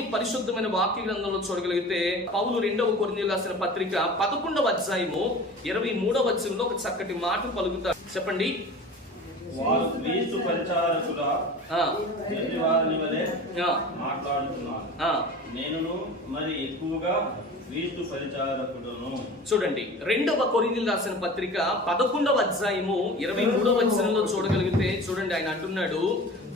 దేవుని పరిశుద్ధమైన వాక్య గ్రంథంలో చూడగలిగితే పౌలు 2వ కొరింథీయులకు రాసిన పత్రిక 11వ అధ్యాయము 23వ వచనంలో ఒక చక్కటి మాట పలుకుతారు. చెప్పండి. వారు క్రీస్తు పరిచారకుడా వారిని వలె మాట్లాడుతున్నారు, నేను మరి ఎక్కువగా క్రీస్తు పరిచారకుడును. చూడండి, 2వ కొరింథీయులకు రాసిన పత్రిక 11వ అధ్యాయము 23వ వచనంలో చూడగలిగితే చూడండి, ఆయన అంటున్నాడు,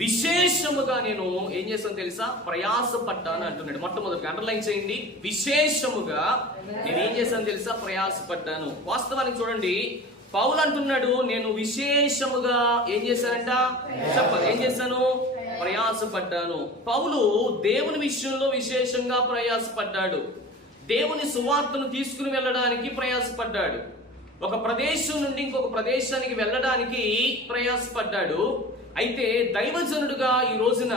విశేషముగా నేను ఏం చేస్తాను తెలుసా, ప్రయాసపడ్డాను అంటున్నాడు. మొట్టమొదటి అండర్లైన్ చేయండి, విశేషముగా నేను ఏం చేశాను తెలుసా, ప్రయాసపడ్డాను. వాస్తవానికి చూడండి, పౌలు అంటున్నాడు, నేను విశేషముగా ఏం చేశానంట, చెప్పదు ఏం చేశాను, ప్రయాసపడ్డాను. పౌలు దేవుని విషయంలో విశేషంగా ప్రయాసపడ్డాడు. దేవుని సువార్తను తీసుకుని వెళ్ళడానికి ప్రయాసపడ్డాడు. ఒక ప్రదేశం నుండి ఇంకొక ప్రదేశానికి వెళ్ళడానికి ప్రయాసపడ్డాడు. అయితే దైవజనుడుగా ఈ రోజున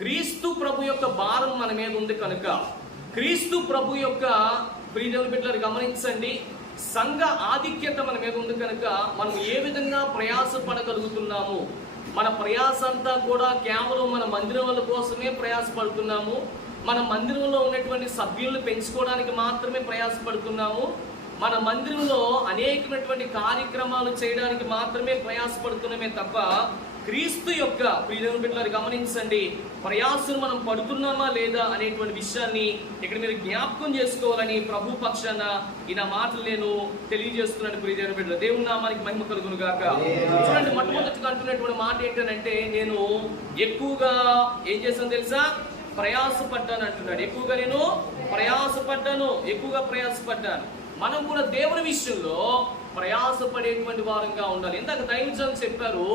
క్రీస్తు ప్రభు యొక్క భారం మన మీద ఉంది కనుక, క్రీస్తు ప్రభు యొక్క ప్రియమైన బిడ్డలు గమనించండి, సంఘ ఆధిక్యత మన మీద ఉంది కనుక మనం ఏ విధంగా ప్రయాసపడగలుగుతున్నాము. మన ప్రయాస అంతా కూడా కేవలం మన మందిరం కోసమే ప్రయాసపడుతున్నాము. మన మందిరంలో ఉన్నటువంటి సభ్యులను పెంచుకోవడానికి మాత్రమే ప్రయాసపడుతున్నాము. మన మందిరంలో అనేకమైనటువంటి కార్యక్రమాలు చేయడానికి మాత్రమే ప్రయాసపడుతున్నామే తప్ప క్రీస్తు యొక్క ప్రియమైన బిడ్డలు గమనించండి, ప్రయాసం మనం పడుతున్నామా లేదా అనేటువంటి విషయాన్ని ఇక్కడ మీరు జ్ఞాపకం చేసుకోవాలని ప్రభు పక్షాన ఈ నా మాటలు నేను తెలియజేస్తున్నాను. ప్రియమైన బిడ్డలు, దేవుని నామానికి మహిమ కలుగును గాక. చూడండి, మొట్టమొదటిగా అంటున్నటువంటి మాట ఏంటంటే, నేను ఎక్కువగా ఏం చేశాను తెలుసా, ప్రయాసపడ్డాను అంటున్నాడు. ఎక్కువగా నేను ప్రయాసపడ్డాను, ఎక్కువగా ప్రయాసపడ్డాను. మనం కూడా దేవుని విషయంలో ప్రయాసపడేటువంటి వారంగా ఉండాలి. ఇందాక దైవజనులు చెప్పారు,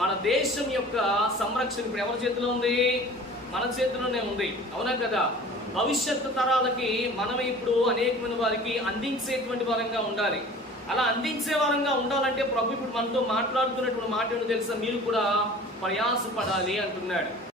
మన దేశం యొక్క సంరక్షణ ఇప్పుడు ఎవరి చేతిలో ఉంది, మన చేతిలోనే ఉంది, అవునా కదా. భవిష్యత్తు తరాలకి మనం ఇప్పుడు అనేకమైన వారికి అందించేటువంటి వారంగా ఉండాలి. అలా అందించే వారంగా ఉండాలంటే ప్రభు ఇప్పుడు మనతో మాట్లాడుతున్నటువంటి మాట ఏంటో తెలుసా, మీరు కూడా ప్రయాసపడాలి అంటున్నాడు.